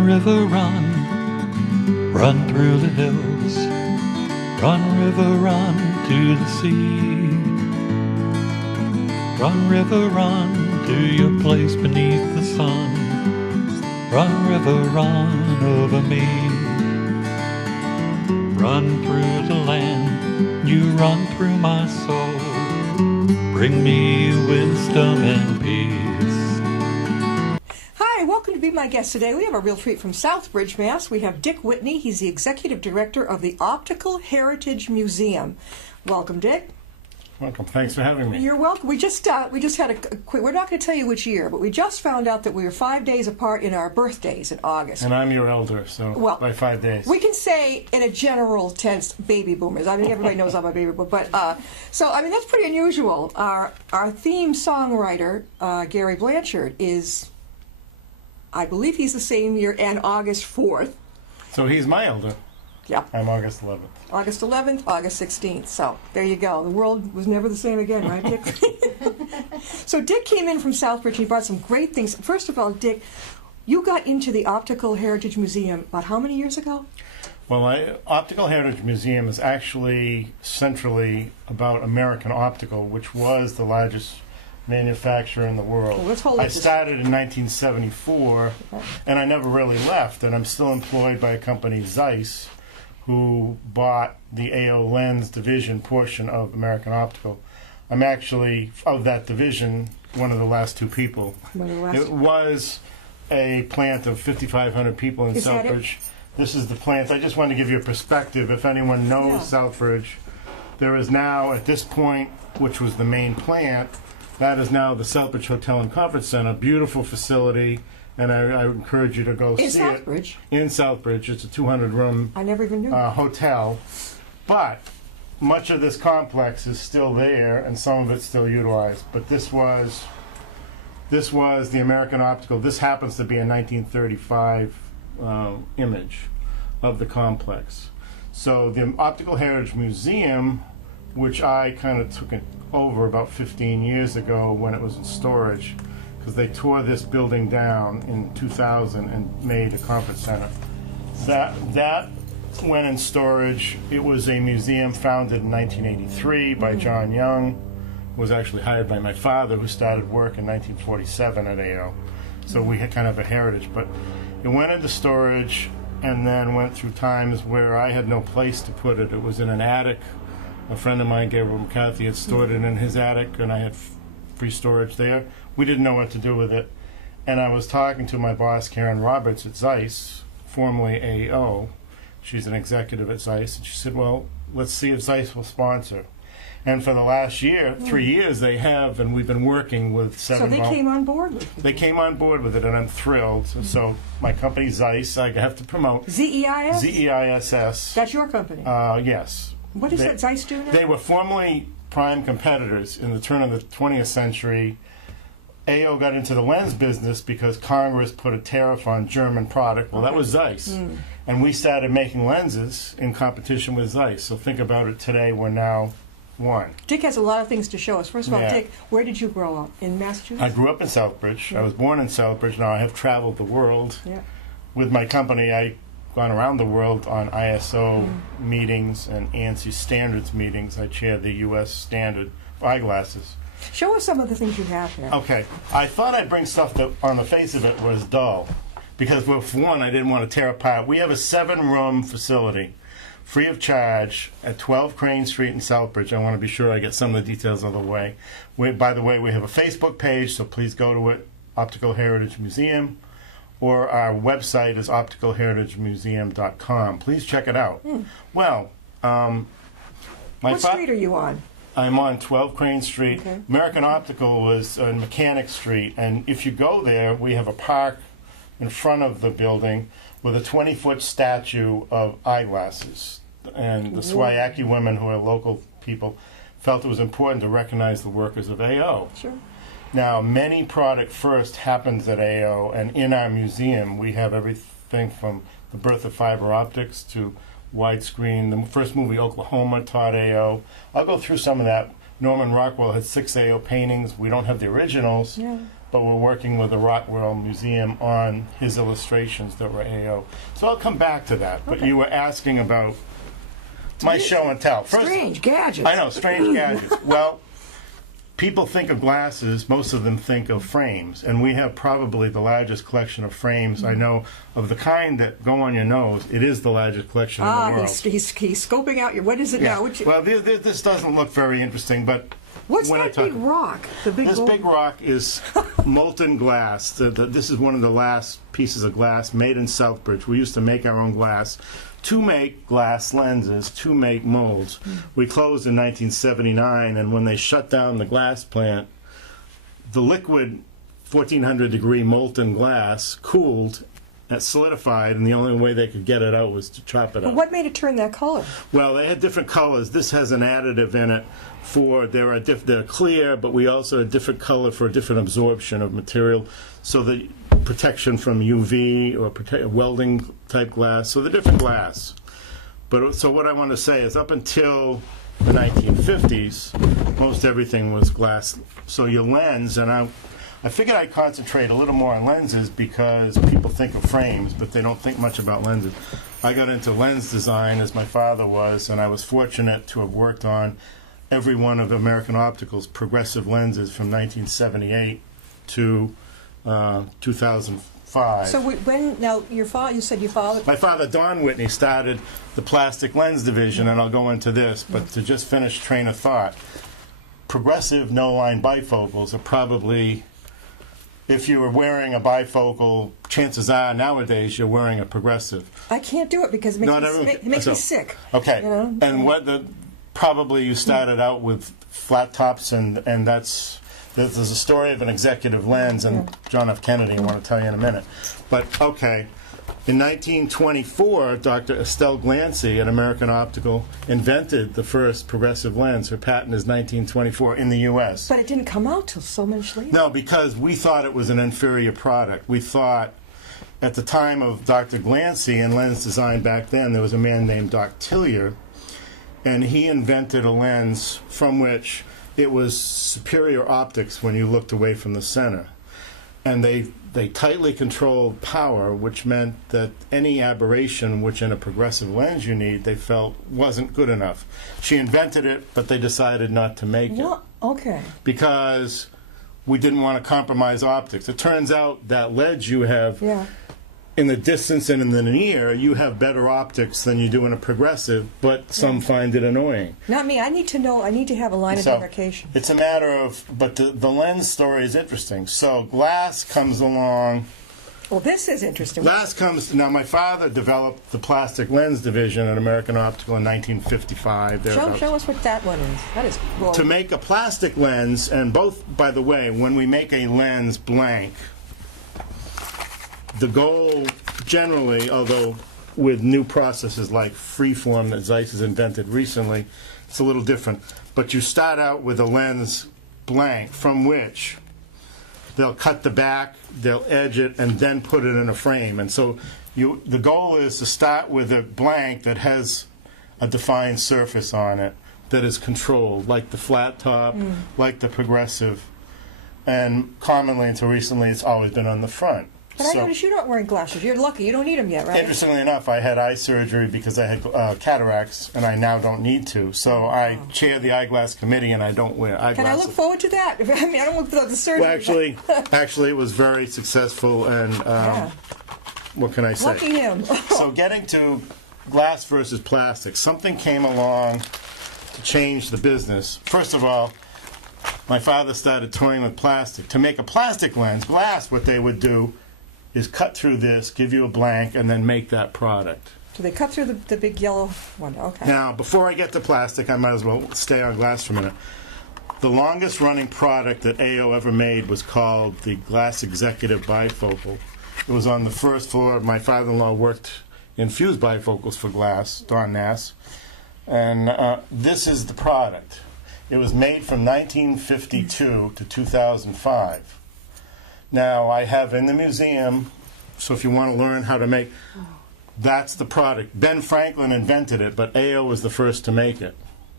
Run, river, run, run through the hills. Run, river, run to the sea. Run, river, run to your place beneath the sun. Run, river, run over me. Run through the land, you run through my soul. Bring me wisdom and peace. Hi, welcome to Be My Guest today. We have a real treat from Southbridge, Mass. We have Dick Whitney. He's the Executive Director of the Optical Heritage Museum. Welcome, Dick. Welcome. Thanks for having me. You're welcome. We just had a quick, we're not going to tell you which year, but we just found out that we were 5 days apart in our birthdays in August. And I'm your elder, so by 5 days. We can say in a general sense baby boomers. I mean, everybody knows I'm a baby boomer, but so I mean that's pretty unusual. Our theme songwriter, Gary Blanchard, is, I believe he's the same year, and August 4th. So he's my elder. Yeah. I'm August 11th. August 11th, August 16th. So there you go. The world was never the same again, right, Dick? So Dick came in from Southbridge. He brought some great things. First of all, Dick, you got into the Optical Heritage Museum about how many years ago? Well, Optical Heritage Museum is actually centrally about American Optical, which was the largest manufacturer in the world. Well, let's hold I it this started in 1974, and I never really left, and I'm still employed by a company, Zeiss, who bought the AO Lens division portion of American Optical. I'm actually, of that division, one of the last two people. It was a plant of 5,500 people in Southbridge. This is the plant. I just wanted to give you a perspective. If anyone knows Southbridge, there is now, at this point, which was the main plant, that is now the Southbridge Hotel and Conference Center. Beautiful facility. And I encourage you to go see Southbridge? it. In Southbridge. It's a 200-room I never even knew. Hotel. But much of this complex is still there, and some of it's still utilized. But this was the American Optical. This happens to be a 1935 image of the complex. So the Optical Heritage Museum, which I kind of took it over about 15 years ago when it was in storage, because they tore this building down in 2000 and made a conference center. That went in storage. It was a museum founded in 1983 by John Young, who was actually hired by my father, who started work in 1947 at AO. So we had kind of a heritage. But it went into storage and then went through times where I had no place to put it. It was in an attic. A friend of mine, Gabriel McCarthy, had stored it in his attic, and I had free storage there. We didn't know what to do with it. And I was talking to my boss, Karen Roberts, at Zeiss, formerly AO. She's an executive at Zeiss. And she said, well, let's see if Zeiss will sponsor. And for the last year, 3 years, they have, and we've been working with seven. So they came on board with it? They came on board with it, and I'm thrilled. So my company, Zeiss, I have to promote. ZEIS? ZEISS. That's your company? Yes. What does that Zeiss do now? They were formerly prime competitors in the turn of the 20th century. AO got into the lens business because Congress put a tariff on German product. Well, that was Zeiss. And we started making lenses in competition with Zeiss. So think about it today, we're now one. Dick has a lot of things to show us. First of all, Dick, where did you grow up? In Massachusetts? I grew up in Southbridge. I was born in Southbridge. Now I have traveled the world. With my company, I've gone around the world on ISO meetings and ANSI standards meetings. I chair the U.S. standard for eyeglasses. Show us some of the things you have here. Okay. I thought I'd bring stuff that on the face of it was dull, because for one, I didn't want to tear apart. We have a 7-room facility, free of charge, at 12 Crane Street in Southbridge. I want to be sure I get some of the details out of the way. By the way, we have a Facebook page, so please go to it, Optical Heritage Museum, or our website is opticalheritagemuseum.com. Please check it out. Well, what street are you on? I'm on 12 Crane Street. American Optical was on Mechanic Street, and if you go there, we have a park in front of the building with a 20-foot statue of eyeglasses. And the Swayaki women, who are local people, felt it was important to recognize the workers of AO. Sure. Now, many product first happens at AO, and in our museum, we have everything from the birth of fiber optics to widescreen. The first movie, Oklahoma, taught AO. I'll go through some of that. Norman Rockwell had 6 AO paintings. We don't have the originals, but we're working with the Rockwell Museum on his illustrations that were AO. So I'll come back to that. But Okay. you were asking about my show and tell. First, Strange gadgets. I know, strange gadgets. Well, people think of glasses, most of them think of frames, and we have probably the largest collection of frames I know of the kind that go on your nose. It is the largest collection in the world. He's scoping out your. What is it now? Well, this doesn't look very interesting, but What's when that big rock? The big this gold- big rock is molten glass. This is one of the last pieces of glass made in Southbridge. We used to make our own glass to make glass lenses, to make molds. We closed in 1979, and when they shut down the glass plant, the liquid 1400-degree molten glass cooled, that solidified, and the only way they could get it out was to chop it But up. what made it turn that color? Well, they had different colors. This has an additive in it for they're clear, but we also had different color for different absorption of material, so the protection from UV or welding type glass. So the different glass. But so what I want to say is, up until the 1950s, most everything was glass. So your lens, and I figured I'd concentrate a little more on lenses because people think of frames, but they don't think much about lenses. I got into lens design as my father was, and I was fortunate to have worked on every one of American Optical's progressive lenses from 1978 to 2005. So when now your father? You said your father. My father, Don Whitney, started the plastic lens division, and I'll go into this, but to just finish train of thought, progressive no-line bifocals are probably, if you were wearing a bifocal, chances are nowadays you're wearing a progressive. I can't do it because it makes me sick. Okay, You know? and probably you started out with flat tops, and there's a story of an executive lens, and John F. Kennedy I want to tell you in a minute. But okay, in 1924, Dr. Estelle Glancy at American Optical invented the first progressive lens. Her patent is 1924 in the U.S. But it didn't come out till so much later. No, because we thought it was an inferior product. We thought, at the time of Dr. Glancy and lens design back then, there was a man named Doc Tillier, and he invented a lens from which it was superior optics when you looked away from the center. And they tightly controlled power, which meant that any aberration, which in a progressive lens you need, they felt wasn't good enough. She invented it, but they decided not to make it. What? Okay. Because we didn't want to compromise optics. It turns out that ledge you have Yeah. in the distance and in the near, you have better optics than you do in a progressive, but some find it annoying. Not me. I need to know. I need to have a line of So demarcation. it's a matter of, but the lens story is interesting. So glass comes along. Well, this is interesting. Now my father developed the plastic lens division at American Optical in 1955. Show us what that one is. That is. Well, To make a plastic lens, and both, by the way, when we make a lens blank, the goal generally, although with new processes like freeform that Zeiss has invented recently, it's a little different. But you start out with a lens blank from which they'll cut the back, they'll edge it, and then put it in a frame. And so the goal is to start with a blank that has a defined surface on it that is controlled, like the flat top, like the progressive. And commonly, until recently, it's always been on the front. but I noticed you're not wearing glasses. You're lucky. You don't need them yet, right? Interestingly enough, I had eye surgery because I had cataracts, and I now don't need to. So I chair the eyeglass committee, and I don't wear eyeglasses. Can I look forward to that? I mean, I don't look for the surgery. Well, actually, it was very successful, and what can I say? Lucky him. So getting to glass versus plastic, something came along to change the business. First of all, my father started toying with plastic. To make a plastic lens, glass, what they would do is cut through this, give you a blank, and then make that product. So they cut through the big yellow one. Okay. Now, before I get to plastic, I might as well stay on glass for a minute. The longest running product that AO ever made was called the Glass Executive Bifocal. It was on the first floor. My father-in-law worked in fused bifocals for glass, Don Nass. And this is the product. It was made from 1952 to 2005. Now, I have in the museum, so if you want to learn how to make, that's the product. Ben Franklin invented it, but AO was the first to make it.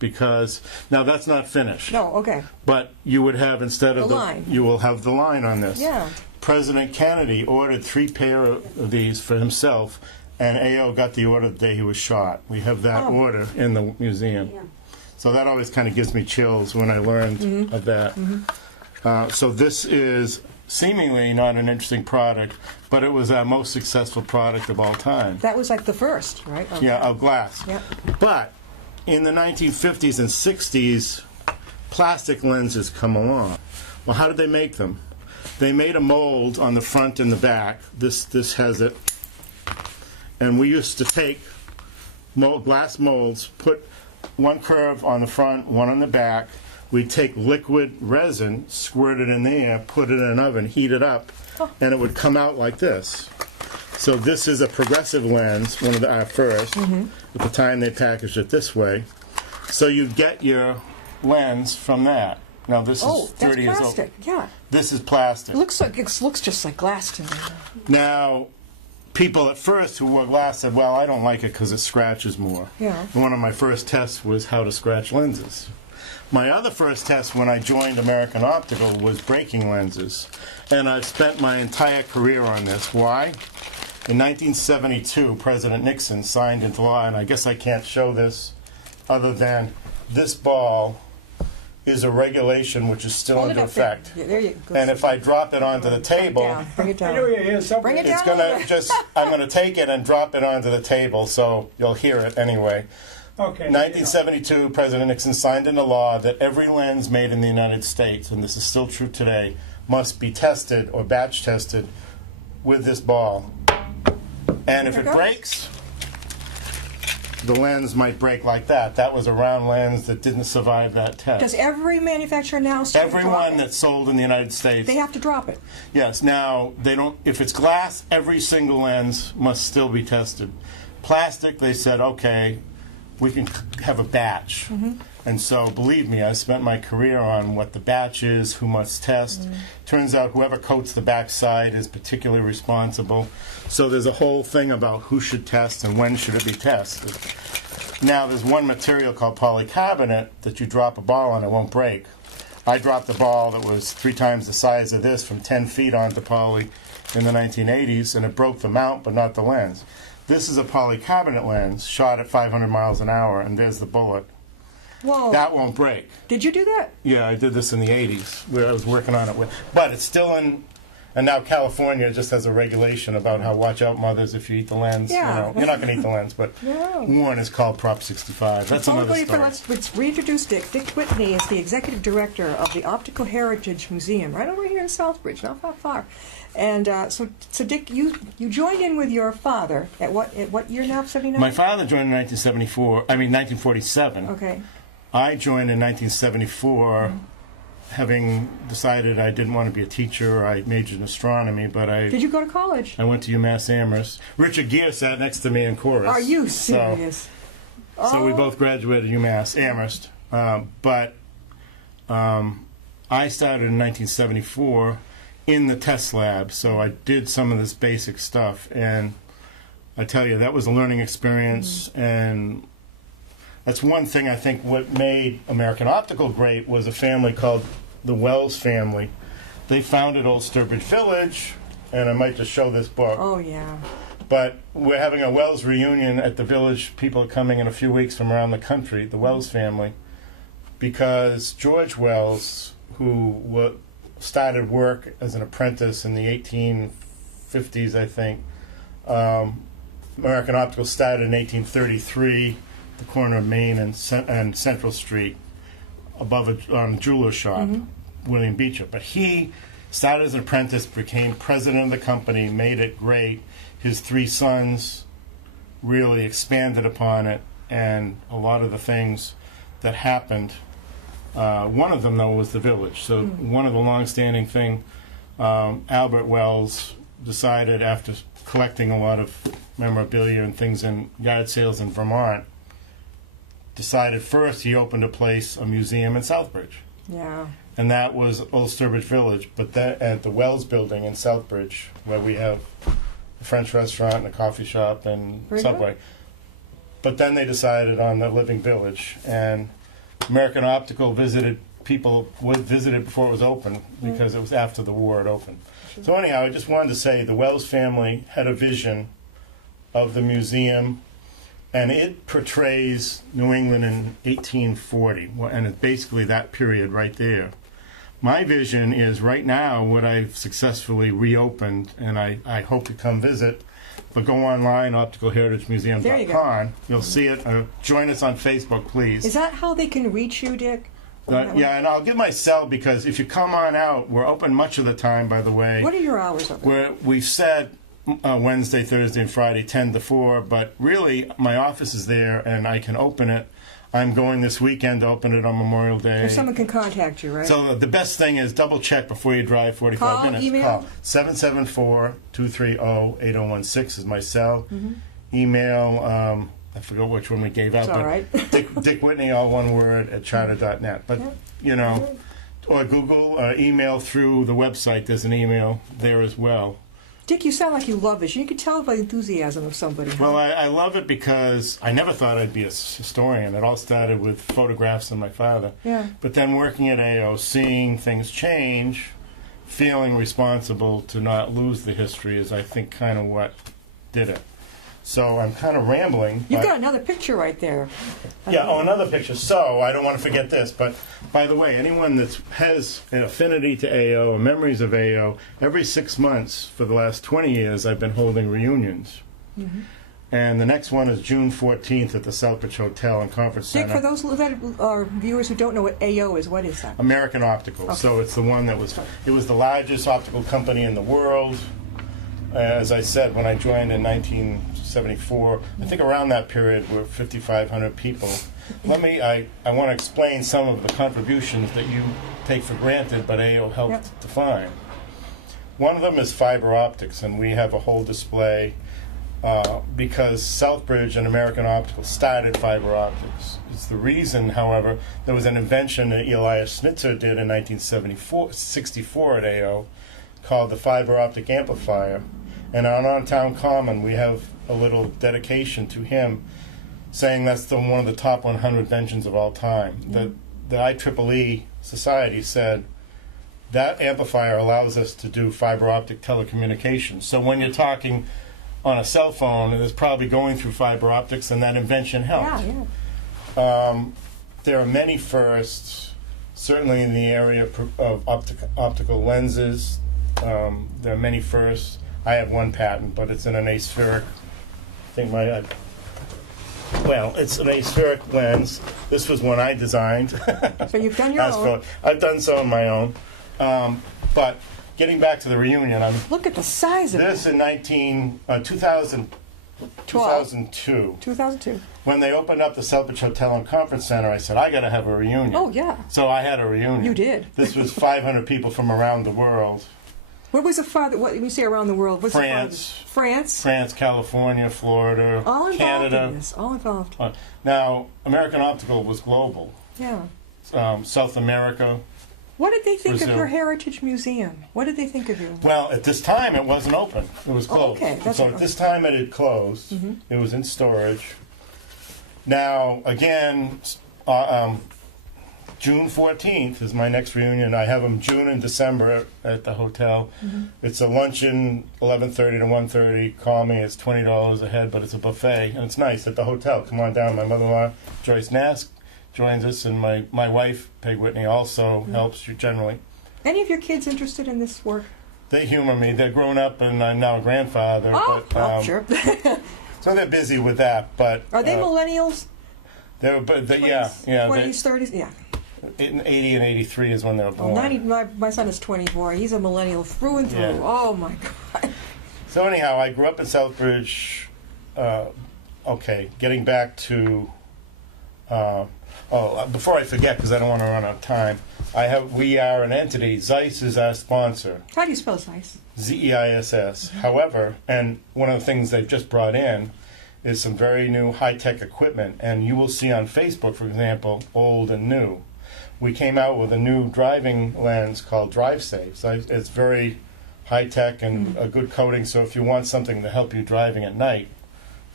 because now that's not finished. No, okay. But you would have, instead of The line. you will have the line on this. Yeah. President Kennedy ordered 3 pair of these for himself, and A.O. got the order the day he was shot. We have that order in the museum. Yeah. So that always kind of gives me chills when I learned of that. So this is seemingly not an interesting product, but it was our most successful product of all time. That was like the first, right? Okay. Yeah, of glass. Yeah. But in the 1950s and 60s, plastic lenses come along. Well, how did they make them? They made a mold on the front and the back. This has it. And we used to take glass molds, put one curve on the front, one on the back. We'd take liquid resin, squirt it in the air, put it in an oven, heat it up, and it would come out like this. So this is a progressive lens, one of our first. At the time they packaged it this way. So you get your lens from that. Now this is 30 years old. Plastic. Yeah. This is plastic. It looks just like glass to me. Now, people at first who wore glass said, well, I don't like it because it scratches more. Yeah. And one of my first tests was how to scratch lenses. My other first test when I joined American Optical was breaking lenses. And I've spent my entire career on this. Why? In 1972, President Nixon signed into law, and I guess I can't show this other than this ball is a regulation which is still Hold it into up there. effect. Yeah, there you go. And if I drop it onto the table, Down. Bring it I down. know you're here somewhere. Bring it it's down. gonna just, I'm gonna take it and drop it onto the table so you'll hear it anyway. Okay. 1972, President Nixon signed into law that every lens made in the United States, and this is still true today, must be tested or batch tested with this ball. And if There it it goes. breaks, the lens might break like that. That was a round lens that didn't survive that test. Does every manufacturer now start to drop Everyone it? that's sold in the United States. They have to drop it. Yes, now they don't, if it's glass, every single lens must still be tested. Plastic, they said, okay, we can have a batch. And so, believe me, I spent my career on what the batch is, who must test. Turns out whoever coats the backside is particularly responsible. So there's a whole thing about who should test and when should it be tested. Now, there's one material called polycarbonate that you drop a ball on, it won't break. I dropped a ball that was 3 times the size of this from 10 feet onto poly in the 1980s, and it broke the mount but not the lens. This is a polycarbonate lens shot at 500 miles an hour, and there's the bullet. Whoa. That won't break. Did you do that? Yeah, I did this in the 80s, where I was working on it with. But it's still in, and now California just has a regulation about how watch out mothers if you eat the lens. Yeah. You know, you're not going to eat the lens, but No. one is called Prop 65. That's another story. Let's reintroduce Dick. Dick Whitney is the executive director of the Optical Heritage Museum, right over here in Southbridge, not that far. And so Dick, you joined in with your father at what year now? 79. My father joined in 1947. Okay. I joined in 1974, having decided I didn't want to be a teacher. I majored in astronomy, but Did you go to college? I went to UMass Amherst. Richard Gere sat next to me in chorus. Are you So- serious? So we Oh. both graduated UMass Amherst. But I started in 1974 in the test lab, so I did some of this basic stuff. And I tell you, that was a learning experience. And that's one thing I think what made American Optical great was a family called the Wells family. They founded Old Sturbridge Village, and I might just show this book. Oh yeah. But we're having a Wells reunion at the village. People are coming in a few weeks from around the country, the Wells family, because George Wells, who started work as an apprentice in the 1850s, I think. American Optical started in 1833, the corner of Main and Central Street, above a jeweler shop, William Beecher. But he started as an apprentice, became president of the company, made it great. His 3 sons really expanded upon it, and a lot of the things that happened. One of them, though, was the village. So one of the long-standing thing, Albert Wells decided after collecting a lot of memorabilia and things in yard sales in Vermont, decided first he opened a museum in Southbridge. Yeah. And that was Old Sturbridge Village, but then at the Wells Building in Southbridge, where we have a French restaurant and a coffee shop and Very Subway. good. But then they decided on the Living Village, and American Optical visited before it was open because it was after the war it opened. So anyhow, I just wanted to say the Wells family had a vision of the museum, and it portrays New England in 1840, and it's basically that period right there. My vision is right now what I've successfully reopened, and I hope to come visit. But go online, opticalheritagemuseum.com. There you go. You'll see it. Join us on Facebook, please. Is that how they can reach you, Dick? Yeah, and I'll give my cell because if you come on out, we're open much of the time, by the way. What are your hours open? We've said Wednesday, Thursday, and Friday, 10 to 4, but really my office is there and I can open it. I'm going this weekend to open it on Memorial Day. If someone can contact you, right? So the best thing is double check before you drive 45 minutes. Email? Call 774-230-8016 is my cell. Email, I forgot which one we gave out. It's all right. Dick Whitney, all one word, at charter.net. But, you know, or Google, email through the website. There's an email there as well. Dick, you sound like you love this. You can tell by the enthusiasm of somebody. Well, I love it because I never thought I'd be a historian. It all started with photographs of my father. Yeah. But then working at AO, seeing things change, feeling responsible to not lose the history is, I think, kind of what did it. So I'm kind of rambling. You've got another picture right there. Yeah, another picture. So I don't want to forget this, but by the way, anyone that has an affinity to AO or memories of AO, every 6 months for the last 20 years, I've been holding reunions. And the next one is June 14th at the Southbridge Hotel and Conference Center. Dick, for those viewers who don't know what AO is, what is that? American Optical. Okay. So it's the one that was, it was the largest optical company in the world. As I said, when I joined in 1974, I think around that period we're 5,500 people. I want to explain some of the contributions that you take for granted, but AO helped define. One of them is fiber optics, and we have a whole display because Southbridge and American Optical started fiber optics. It's the reason, however, there was an invention that Elias Schnitzer did in 1964 at AO called the fiber optic amplifier. And on Town Common, we have a little dedication to him, saying that's one of the top 100 inventions of all time. The IEEE Society said that amplifier allows us to do fiber optic telecommunications. So when you're talking on a cell phone, it's probably going through fiber optics, and that invention helped. There are many firsts, certainly in the area of optical lenses. There are many firsts. I have one patent, but it's in an aspheric. It's an aspheric lens. This was one I designed. So you've done your own. I've done some of my own. But getting back to the reunion, look at the size of this it. in 2002. 2002. When they opened up the Southbridge Hotel and Conference Center, I said, I got to have a reunion. Oh, yeah. So I had a reunion. You did. This was 500 people from around the world. What was the farther? What you say around the world? What's France. The France, California, Florida, all involved Canada. In this. All involved. Now, American Optical was global. Yeah. South America. What did they think Brazil. of your Heritage Museum? What did they think of you? Well, at this time, it wasn't open. It was closed. Okay. So at this time, it had closed. It was in storage. Now, again, June 14th is my next reunion. I have them June and December at the hotel. It's a luncheon, 11:30 to 1:30. Call me. It's $20 a head, but it's a buffet, and it's nice at the hotel. Come on down. My mother-in-law, Joyce Nask, joins us, and my wife, Peg Whitney, also helps generally. Any of your kids interested in this work? They humor me. They're grown up, and I'm now a grandfather. Oh, but, sure. So they're busy with that. But are they millennials? Yeah. 20s, 30s, yeah. In 80 and 83 is when they were born. 90, my son is 24. He's a millennial through and through. Yeah. Oh, my God. So anyhow, I grew up in Southbridge. Getting back to... before I forget, because I don't want to run out of time, we are an entity. Zeiss is our sponsor. How do you spell Zeiss? Z-E-I-S-S. However, and one of the things they've just brought in is some very new high-tech equipment. And you will see on Facebook, for example, old and new. We came out with a new driving lens called DriveSafe. So it's very high-tech and a good coating. So if you want something to help you driving at night,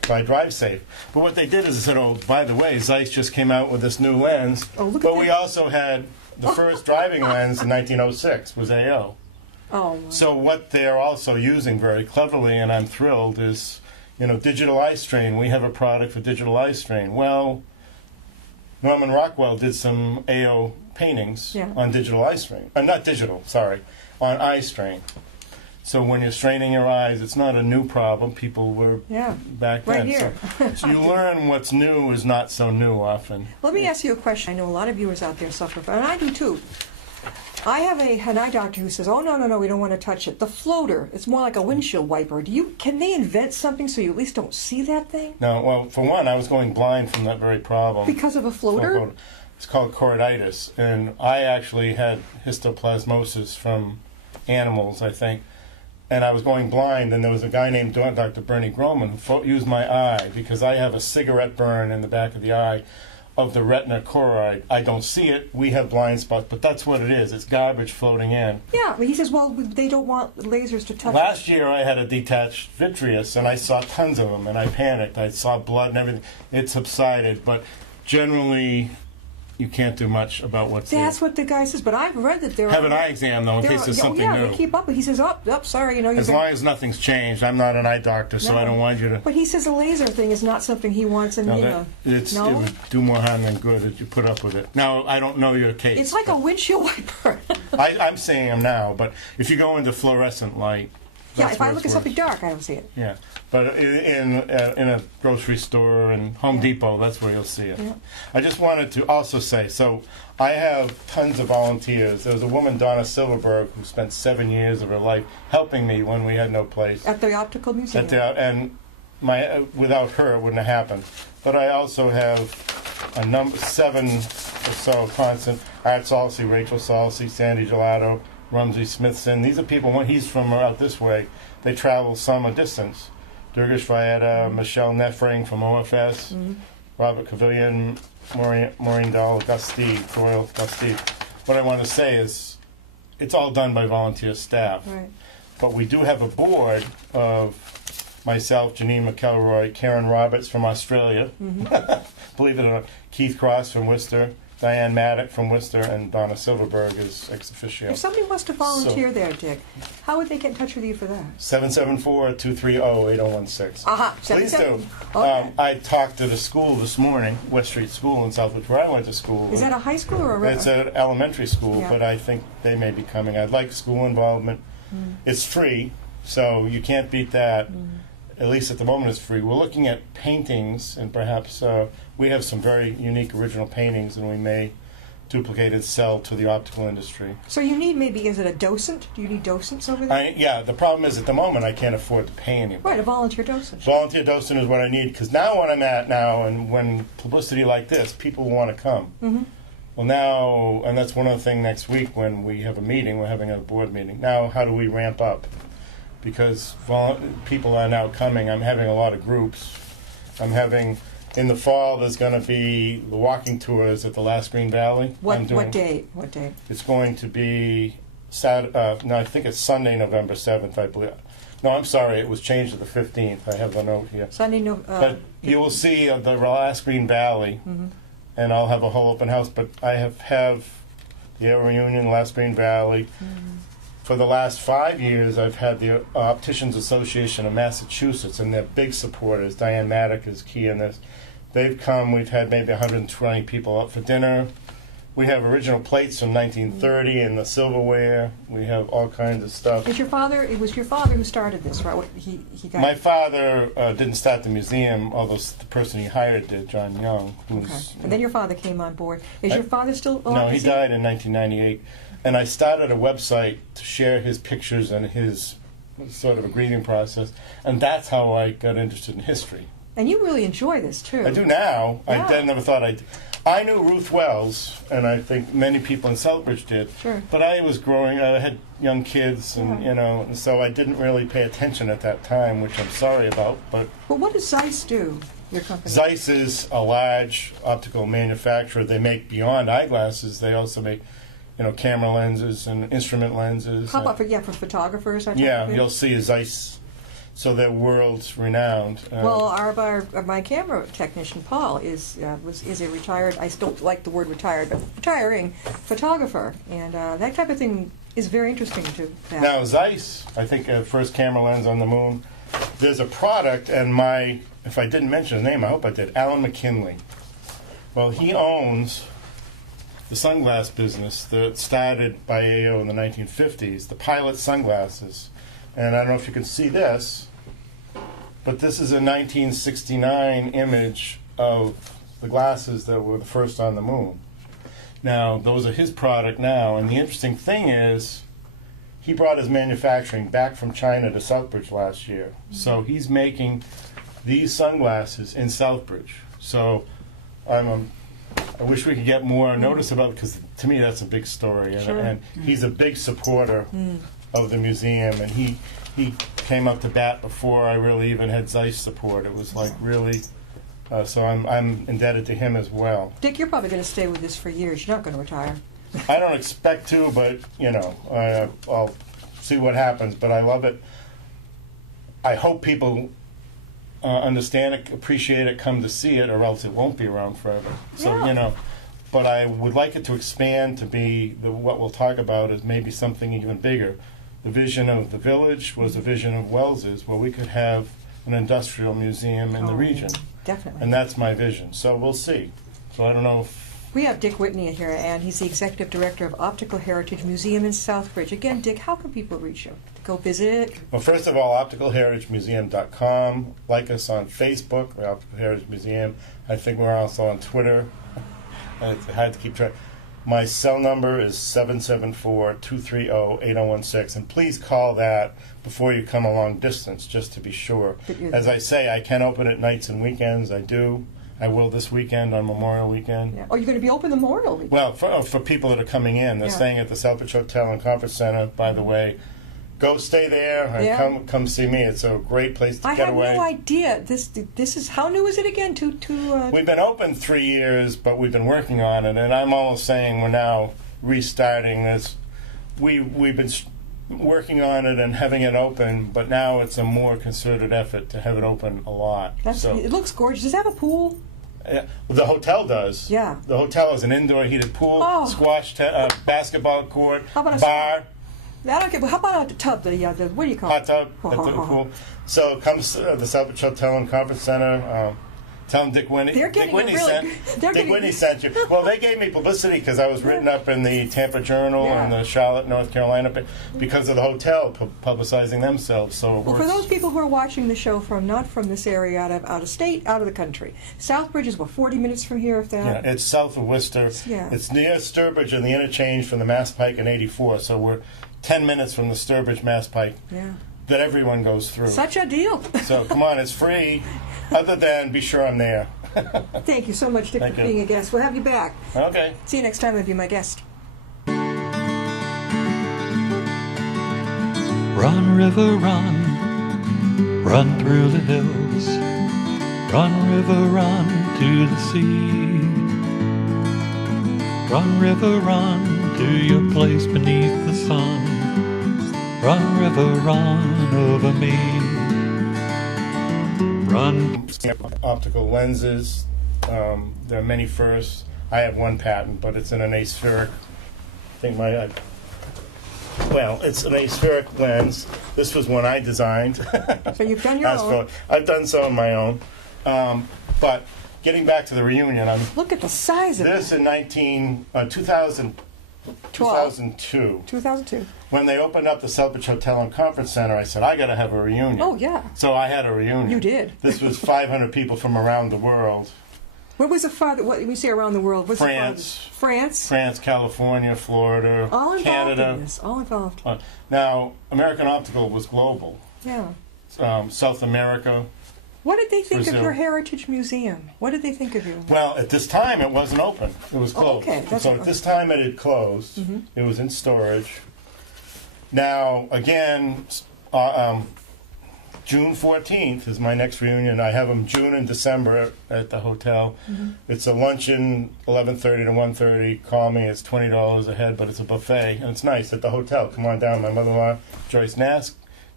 by Drive Safe. But what they did is they said, oh, by the way, Zeiss just came out with this new lens. Oh, look at but that. we also had the first driving lens in 1906 was AO. Oh, wow. So what they're also using very cleverly, and I'm thrilled, is, digital eye strain. We have a product for digital eye strain. Well, Norman Rockwell did some AO paintings on digital eye strain. Not digital, sorry, on eye strain. So when you're straining your eyes, it's not a new problem. People were back then. Right here. So you learn what's new is not so new often. Let me ask you a question. I know a lot of viewers out there suffer from, and I do too. I have an eye doctor who says, oh, no, we don't want to touch it. The floater, it's more like a windshield wiper. Can they invent something so you at least don't see that thing? No, well, for one, I was going blind from that very problem. Because of a floater? It's called choroiditis, and I actually had histoplasmosis from animals, I think. And I was going blind, and there was a guy named Dr. Bernie Groman who used my eye because I have a cigarette burn in the back of the eye of the retina choroid. I don't see it. We have blind spots, but that's what it is. It's garbage floating in. Yeah, but he says, well, they don't want lasers to touch Last it. year I had a detached vitreous, and I saw tons of them, and I panicked. I saw blood and everything. It subsided, but generally you can't do much about what's there. That's what the guy says, but I've read that there Have an eye exam, though, in case there's something new. they keep up. He says, sorry, As long as nothing's changed. I'm not an eye doctor, so I don't want you to... But he says a laser thing is not something he wants, and It would do more harm than good if you put up with it. Now, I don't know your case. It's like a windshield wiper. I'm seeing them now, but if you go into fluorescent light... Yeah, if I look at worse. something dark, I don't see it. Yeah, but in a grocery store and Home Depot, that's where you'll see it. Yeah. I just wanted to also say, so I have tons of volunteers. There was a woman, Donna Silverberg, who spent 7 years of her life helping me when we had no place. At the Optical Museum. And without her, it wouldn't have happened. But I also have 7 or so constant: Art Salsey, Rachel Salsey, Sandy Gelato, Rumsey Smithson. These are people, when he's from out this way, they travel some a distance. Durgesh Vayeta, Michelle Neffring from OFS, Robert Cavillion, Maureen Dahl, Gus Steve, Doyle, Gus Steve. What I want to say is, it's all done by volunteer staff. Right. But we do have a board of myself, Janine McElroy, Karen Roberts from Australia, believe it or not, Keith Cross from Worcester, Diane Maddock from Worcester, and Donna Silverberg is ex officio. If somebody wants to volunteer there, Dick, how would they get in touch with you for that? 774-230-8016. Please do. Okay. I talked to the school this morning, West Street School in Southbridge, where I went to school. Is that a high school or a... It's an elementary school, Yeah. but I think they may be coming. I'd like school involvement. It's free, so you can't beat that. At least at the moment it's free. We're looking at paintings, and perhaps we have some very unique original paintings, and we may duplicate and sell to the optical industry. So you need maybe, is it a docent? Do you need docents over there? Yeah, the problem is at the moment I can't afford to pay anybody. Right, a volunteer docent. Volunteer docent is what I need, because now what I'm at now, and when publicity like this, people want to come. Well, now, and that's one of the things next week when we have a meeting, we're having a board meeting. Now, how do we ramp up? Because people are now coming. I'm having a lot of groups. I'm having, in the fall, there's going to be the walking tours at the Last Green Valley. What date? It's going to be I think it's Sunday, November 7th, I believe. No, I'm sorry, it was changed to the 15th. I have the note here. Sunday, but you will see the Last Green Valley, and I'll have a whole open house. But I have the Air Reunion, Last Green Valley. For the last 5 years, I've had the Opticians Association of Massachusetts, and they're big supporters. Diane Maddock is key in this. They've come. We've had maybe 120 people up for dinner. We have original plates from 1930 and the silverware. We have all kinds of stuff. It was your father who started this, right? He got My father didn't start the museum, although the person he hired did, John Young. Okay. And then your father came on board. Is your father still alive? No, he died in 1998. And I started a website to share his pictures and his sort of a grieving process. And that's how I got interested in history. And you really enjoy this, too. I do now. Yeah. I never thought I'd... I knew Ruth Wells, and I think many people in Southbridge did. Sure. But I was growing... I had young kids, and and so I didn't really pay attention at that time, which I'm sorry about. But what does Zeiss do, your company? Zeiss is a large optical manufacturer. They make beyond eyeglasses. They also make... camera lenses and instrument lenses. How about for photographers? Yeah, you'll see a Zeiss so they're world renowned. My camera technician Paul is a retired. I still like the word retired, but retiring photographer, and that type of thing is very interesting to have. Now Zeiss, I think first camera lens on the moon. There's a product, and if I didn't mention his name, I hope I did. Alan McKinley. Well, he owns the sunglass business that started by AO in the 1950s, the Pilot sunglasses. And I don't know if you can see this, but this is a 1969 image of the glasses that were the first on the moon. Now, those are his product now, and the interesting thing is he brought his manufacturing back from China to Southbridge last year. So he's making these sunglasses in Southbridge. So I wish we could get more notice about it, because to me that's a big story, and he's a big supporter of the museum, and he came up to bat before I really even had Zeiss support. It was like really, so I'm indebted to him as well. Dick, you're probably going to stay with this for years. You're not going to retire. I don't expect to, but I'll see what happens. But I love it. I hope people understand it, appreciate it, come to see it, or else it won't be around forever. So, but I would like it to expand to be, what we'll talk about is maybe something even bigger. The vision of the village was the vision of Wells's, where we could have an industrial museum in the region. Definitely. And that's my vision. So we'll see. So I don't know if... We have Dick Whitney here, and he's the Executive Director of Optical Heritage Museum in Southbridge. Again, Dick, how can people reach you? Go visit it? Well, first of all, OpticalHeritageMuseum.com. Like us on Facebook, the Optical Heritage Museum. I think we're also on Twitter. I had to keep track. My cell number is 774-230-8016, and please call that before you come a long distance, just to be sure. As I say, I can open it nights and weekends. I do. I will this weekend on Memorial Weekend. Yeah. Oh, you're going to be open Memorial Weekend? Well, for people that are coming in. They're staying at the Southbridge Hotel and Conference Center, by the way. Go stay there and come see me. It's a great place to get away. I had no idea. This is, how new is it again? We've been open 3 years, but we've been working on it, and I'm almost saying we're now restarting this. We've been working on it and having it open, but now it's a more concerted effort to have it open a lot. It looks gorgeous. Does it have a pool? The hotel does. Yeah. The hotel has an indoor heated pool, squash, basketball court, bar. I don't care. But how about the tub? The what do you call it? Hot tub. That's cool. So comes the Southbridge Hotel and Conference Center. Tell them Dick Whitney. Dick Whitney sent you. Well, they gave me publicity because I was written up in the Tampa Journal and the Charlotte, North Carolina, because of the hotel publicizing themselves. So for those people who are watching the show not from this area, out of state, out of the country, Southbridge is 40 minutes from here, if that. Yeah, it's south of Worcester. Yeah. It's near Sturbridge and the interchange from the Mass Pike and 84. So we're 10 minutes from the Sturbridge Mass Pike. Yeah. That everyone goes through. Such a deal. So come on, it's free. Other than be sure I'm there. Thank you so much, Dick, for being a guest. We'll have you back. Okay. See you next time. Be my guest. Run, river, run. Run through the hills. Run, river, run to the sea. Run, river, run to your place beneath the sun. Run, river, run over me. Run. Optical lenses. There are many firsts. I have one patent, but it's in an aspheric. It's an aspheric lens. This was one I designed. So you've done your own. I've done some of my own. But getting back to the reunion, look at the size of this in 2002. 2002. When they opened up the Southbridge Hotel and Conference Center, I said, I got to have a reunion. Oh, yeah. So I had a reunion. You did. This was 500 people from around the world. What was the farther, what we say around the world? What's France. France, California, Florida, all involved Canada. In this. All involved. Now, American Optical was global. Yeah. South America. What did they think Brazil. of your Heritage Museum? What did they think of you? Well, at this time, it wasn't open. It was closed. Okay. So at this time, it had closed. Mm-hmm. It was in storage. Now, again, June 14th is my next reunion. I have them June and December at the hotel. Mm-hmm. It's a luncheon, 11:30 to 1:30. Call me. It's $20 a head, but it's a buffet. And it's nice at the hotel. Come on down. My mother-in-law, Joyce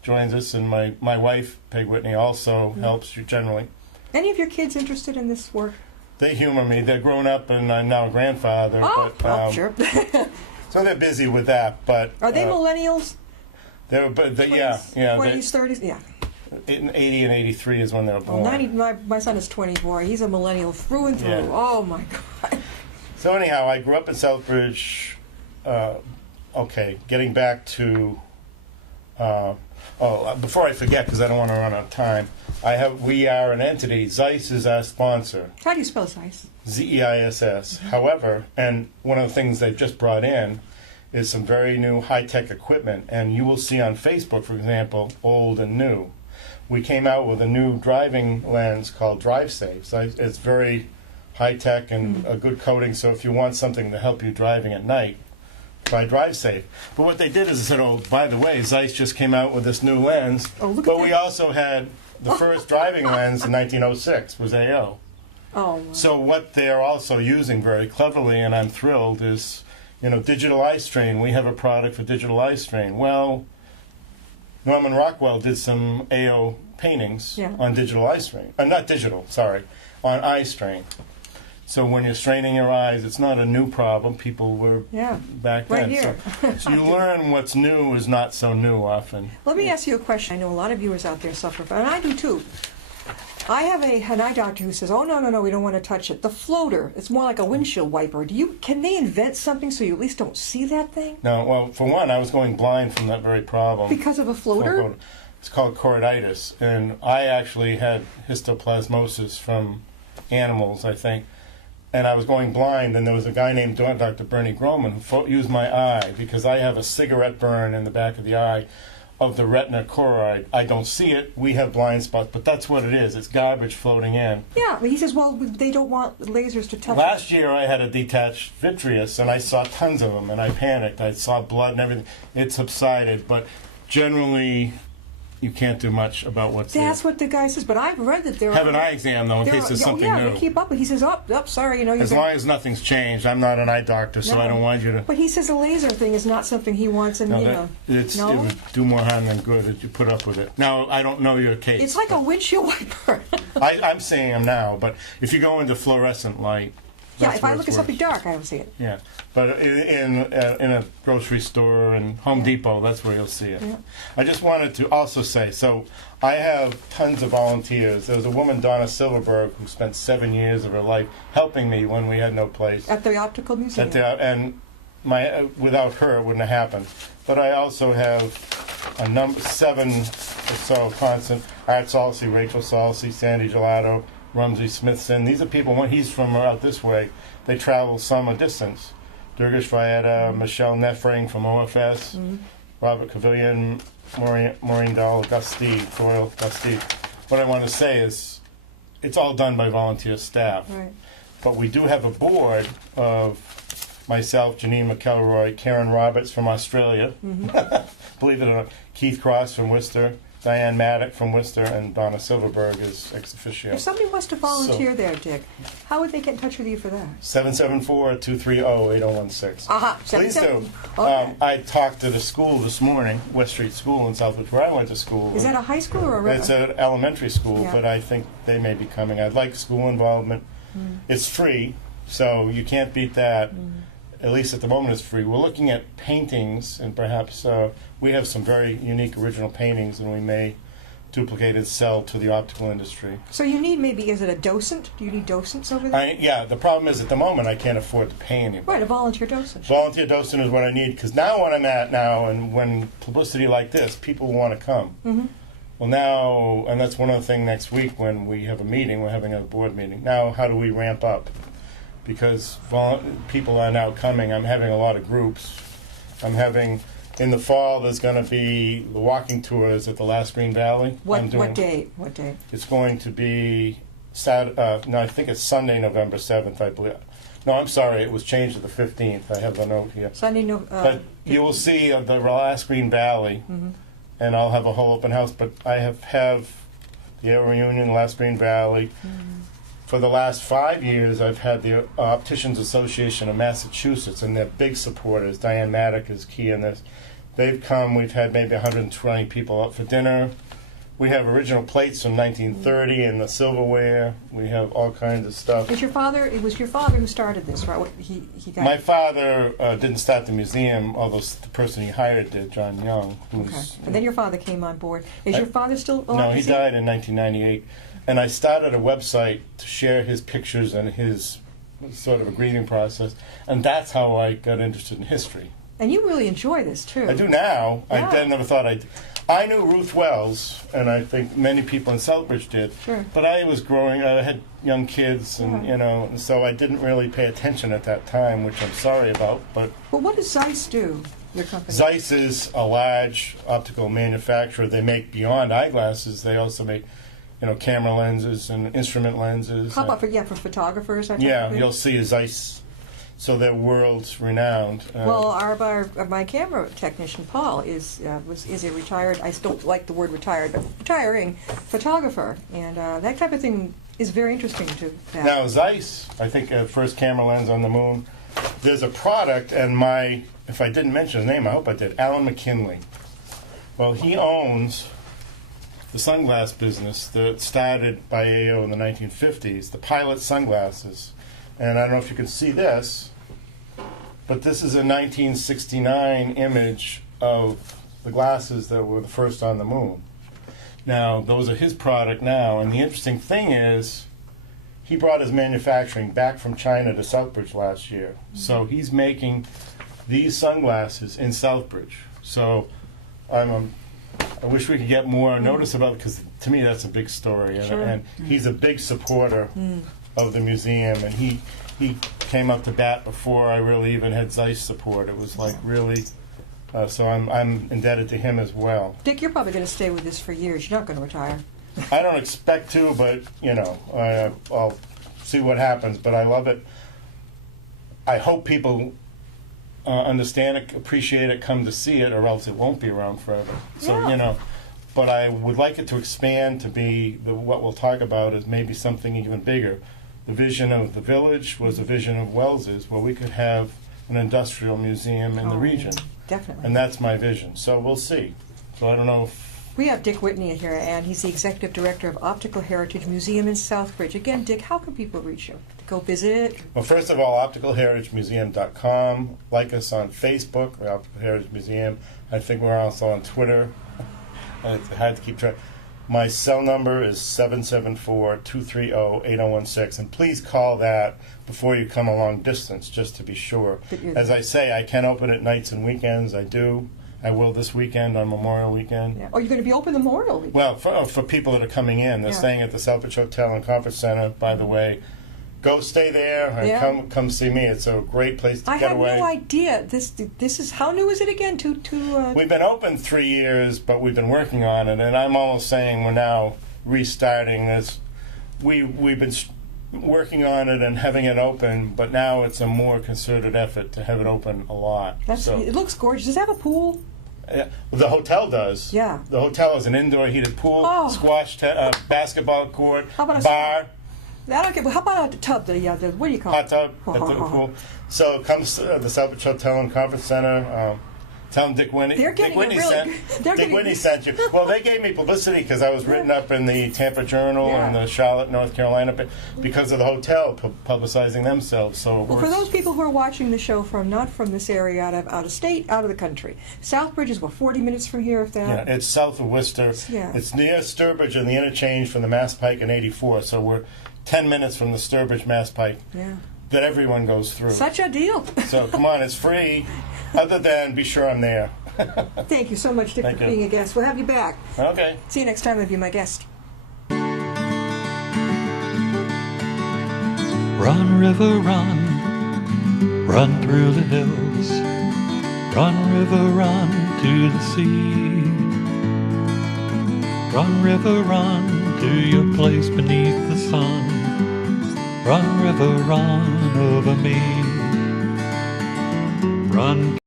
joins us, and my wife, Peg Whitney, also helps generally. Any of your kids interested in this work? They humor me. They're grown up, and I'm now a grandfather. Oh, but, sure. so they're busy with that. But Are they millennials? They were, but 20s, yeah. 20s, 30s? Yeah. In 80 and 83 is when they were born. 90, my son is 24. He's a millennial through and through. Yeah. Oh, my God. So anyhow, I grew up in Southbridge. Okay, getting back to... before I forget, because I don't want to run out of time, we are an entity. Zeiss is our sponsor. How do you spell Zeiss? Zeiss. However, and one of the things they've just brought in is some very new high-tech equipment, and you will see on Facebook, for example, old and new. We came out with a new driving lens called DriveSafe. So it's very high-tech and a good coating, so if you want something to help you driving at night, try DriveSafe. But what they did is they said, oh, by the way, Zeiss just came out with this new lens, but we also had the first driving lens in 1906 was AO. Oh, wow. So what they're also using very cleverly, and I'm thrilled, is digital eye strain. We have a product for digital eye strain. Well, Norman Rockwell did some AO paintings on digital eye strain. Not digital, sorry, on eye strain. So when you're straining your eyes, it's not a new problem. People were back then. Right here. So you learn what's new is not so new often. Let me ask you a question. I know a lot of viewers out there suffer from, and I do too. I have an eye doctor who says, oh, no, we don't want to touch it. The floater, it's more like a windshield wiper. Can they invent something so you at least don't see that thing? No, well, for one, I was going blind from that very problem. Because of a floater? It's called choroiditis, and I actually had histoplasmosis from animals, I think. And I was going blind, and there was a guy named Dr. Bernie Groman who used my eye because I have a cigarette burn in the back of the eye of the retina choroid. I don't see it. We have blind spots, but that's what it is. It's garbage floating in. Yeah, but he says, well, they don't want lasers to touch Last year I had a detached vitreous, and I saw tons of them, and I panicked. I saw blood and everything. It subsided, but generally you can't do much about what's there. That's what the guy says, but I've read that there Have an eye exam, though, in case there's something new. They keep up, but he says, oh, sorry, As long as nothing's changed. I'm not an eye doctor, so I don't want you to... But he says a laser thing is not something he wants, and It would do more harm than good if you put up with it. Now, I don't know your case. It's like a windshield wiper. I'm seeing them now, but if you go into fluorescent light... Yeah, if I look at something dark, I don't see it. Yeah, but in a grocery store and Home Depot, that's where you'll see it. Yeah. I just wanted to also say, so I have tons of volunteers. There was a woman, Donna Silverberg, who spent 7 years of her life helping me when we had no place. At the Optical Museum. And without her, it wouldn't have happened. But I also have 7 or so constant, Art Salsi, Rachel Salsi, Sandy Gelato, Rumsey Smithson. These are people, when he's from out this way, they travel some a distance. Durgesh Vayeta, Michelle Neffring from OFS, Robert Cavillion, Maureen Dahl, Gus Steve, Doyle, Gus Steve. What I want to say is, it's all done by volunteer staff. Right. But we do have a board of myself, Janine McElroy, Karen Roberts from Australia, believe it or not, Keith Cross from Worcester, Diane Maddock from Worcester, and Donna Silverberg is ex officio. If somebody wants to volunteer there, Dick, how would they get in touch with you for that? 774-230-8016. Please do. Okay. I talked to the school this morning, West Street School in Southbridge, where I went to school. Is that a high school or a... It's an elementary school, Yeah. but I think they may be coming. I'd like school involvement. It's free, so you can't beat that. At least at the moment it's free. We're looking at paintings, and perhaps we have some very unique original paintings, and we may duplicate and sell to the optical industry. So you need maybe, is it a docent? Do you need docents over there? Yeah, the problem is at the moment I can't afford to pay anybody. Right, a volunteer docent. Volunteer docent is what I need, because now what I'm at now, and when publicity like this, people want to come. Well, now, and that's one other thing next week when we have a meeting, we're having a board meeting. Now, how do we ramp up? Because people are now coming. I'm having a lot of groups. I'm having, in the fall, there's going to be the walking tours at the Last Green Valley. What date? It's going to be I think it's Sunday, November 7th, I believe. No, I'm sorry, it was changed to the 15th. I have the note here. Sunday, but you will see the Last Green Valley, and I'll have a whole open house. But I have the Air Reunion, Last Green Valley. For the last 5 years, I've had the Opticians Association of Massachusetts, and they're big supporters. Diane Maddock is key in this. They've come. We've had maybe 120 people up for dinner. We have original plates from 1930 and the silverware. We have all kinds of stuff. It was your father who started this, right? He got My father didn't start the museum, although the person he hired did, John Young. Okay. And then your father came on board. Is your father still alive? No, he died in 1998. And I started a website to share his pictures and his sort of a grieving process. And that's how I got interested in history. And you really enjoy this, too. I do now. Yeah. I never thought I'd... I knew Ruth Wells, and I think many people in Southbridge did. Sure. But I was growing. I had young kids, and and so I didn't really pay attention at that time, which I'm sorry about. But what does Zeiss do? Your company? Zeiss is a large optical manufacturer. They make beyond eyeglasses. They also make, camera lenses and instrument lenses. How about for photographers? Yeah, you'll see a Zeiss. So they're world renowned. Well, my camera technician Paul is a retired. I still like the word retired, but retiring photographer, and that type of thing is very interesting to have. Now Zeiss, I think first camera lens on the moon. There's a product, and if I didn't mention his name, I hope I did. Alan McKinley. Well, he owns the sunglass business that started by AO in the 1950s, the Pilot sunglasses. And I don't know if you can see this, but this is a 1969 image of the glasses that were the first on the moon. Now, those are his product now, and the interesting thing is he brought his manufacturing back from China to Southbridge last year. So he's making these sunglasses in Southbridge. So I wish we could get more notice about it, because to me that's a big story. Sure. And he's a big supporter of the museum, and he came up to bat before I really even had Zeiss support. It was like really, so I'm indebted to him as well. Dick, you're probably going to stay with this for years. You're not going to retire. I don't expect to, but I'll see what happens. But I love it. I hope people understand it, appreciate it, come to see it, or else it won't be around forever. So but I would like it to expand to be what we'll talk about is maybe something even bigger. The vision of the village was a vision of Wells's, where we could have an industrial museum in the region. Definitely. And that's my vision. So we'll see. So I don't know if... We have Dick Whitney here, and he's the Executive Director of Optical Heritage Museum in Southbridge. Again, Dick, how can people reach you? To go visit it? Well, first of all, OpticalHeritageMuseum.com. Like us on Facebook, the Optical Heritage Museum. I think we're also on Twitter. I had to keep track. My cell number is 774-230-8016, and please call that before you come a long distance, just to be sure. As I say, I can open it nights and weekends. I do. I will this weekend on Memorial Weekend. Yeah. Oh, you're going to be open Memorial Weekend? Well, for people that are coming in, they're staying at the Southbridge Hotel and Conference Center, by the way. Go stay there and come see me. It's a great place to get away. I had no idea. This is, how new is it again? We've been open 3 years, but we've been working on it, and I'm almost saying we're now restarting this. We've been working on it and having it open, but now it's a more concerted effort to have it open a lot. It looks gorgeous. Does it have a pool? The hotel does. Yeah. The hotel has an indoor heated pool, squash, basketball court, bar. I don't care. Well, how about a tub? What do you call Hot it? tub at the pool. So it comes to the Southbridge Hotel and Conference Center. Tell them Dick Whitney. Dick Whitney sent you. Well, they gave me publicity because I was written up in the Tampa Journal and the Charlotte, North Carolina, because of the hotel publicizing themselves. So for those people who are watching the show not from this area, out of state, out of the country, Southbridge is 40 minutes from here, if that. Yeah, it's south of Worcester. Yeah. It's near Sturbridge and the interchange from the Mass Pike and 84. So we're 10 minutes from the Sturbridge Mass Pike. Yeah. That everyone goes through. Such a deal. So come on, it's free. Other than be sure I'm there. Thank you so much, Dick, for being a guest. We'll have you back. Okay. See you next time. I'll be my guest. Run, river, run. Run through the hills. Run, river, run to the sea. Run, river, run to your place beneath the sun. Run, river, run over me. Run.